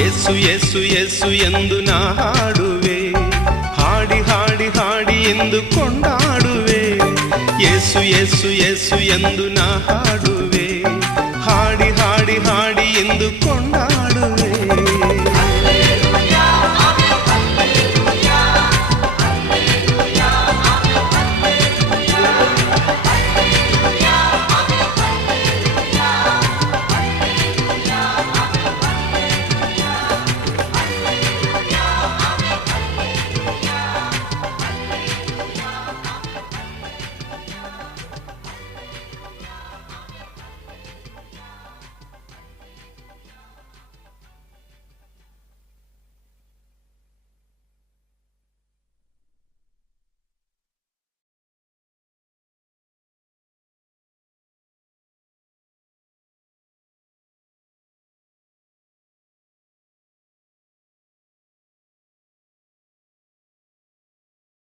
ಯೇಸು ಯೇಸು ಯೇಸು ಎಂದು ನಾ ಹಾಡುವೆ, ಹಾಡಿ ಹಾಡಿ ಹಾಡಿ ಎಂದು ಕೊಂಡಾಡುವೆ. ಯೇಸು ಯೇಸು ಯೇಸು ಎಂದು ನಾ ಹಾಡುವೆ, ಹಾಡಿ ಹಾಡಿ ಹಾಡಿ ಎಂದು ಕೊಂಡಾಡುವೆ.